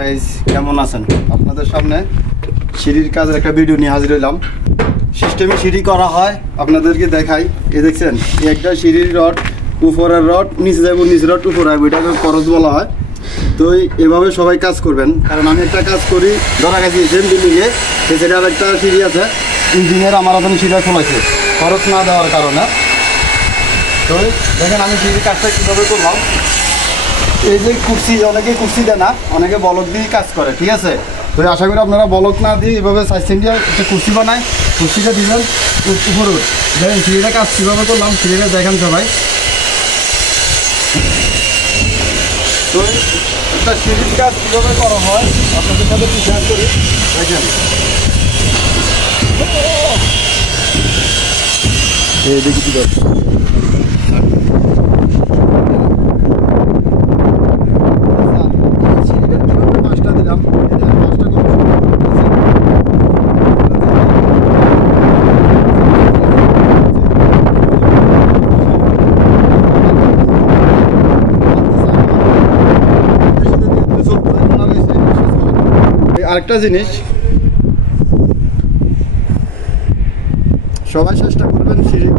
Guys কেমন আছেন? আপনাদের সামনে সিঁড়ির কাজের একটা ভিডিও নিয়ে হাজির হলাম। সিস্টেমে সিঁড়ি করা হয়, আপনাদেরকে দেখাই। এই দেখছেন, এই একটা সিঁড়ির রড, উপরের রড নিচে যাবো, নিচে রড উপরে আসবো, এটাকে করজ বলা হয়। তো এভাবে সবাই কাজ করবেন, কারণ আমি একটা কাজ করি, ধরা গেছি সেম বিল্ডিংয়ে, সেটা আর একটা সিঁড়ি আছে, ইঞ্জিনিয়ার আমার ওখানে সিঁড়িটা খোলাইছে খরচ না দেওয়ার কারণে। তো দেখেন আমি সিঁড়ির কাজটা কীভাবে করলাম। এই যে কুর্সি, অনেকে কুর্সি দেয় না, অনেকে বলক দিয়ে কাজ করে, ঠিক আছে? তো আশা করি আপনারা বলক না দিয়ে এভাবে সাইজ দিয়ে একটা কুর্সি বানায়, কুর্সিটা দিবেন উপরে। দেখেন সিঁড়িটা কাজ কীভাবে করলাম, সিঁড়িটা দেখেন সবাই। তো একটা সিঁড়ির কাজ কীভাবে করা হয় আপনাদের সাথে শেয়ার করি। দেখেন দেখি কী করছে। আরেকটা জিনিস, সবাই চেষ্টা করবেন সিঁড়ি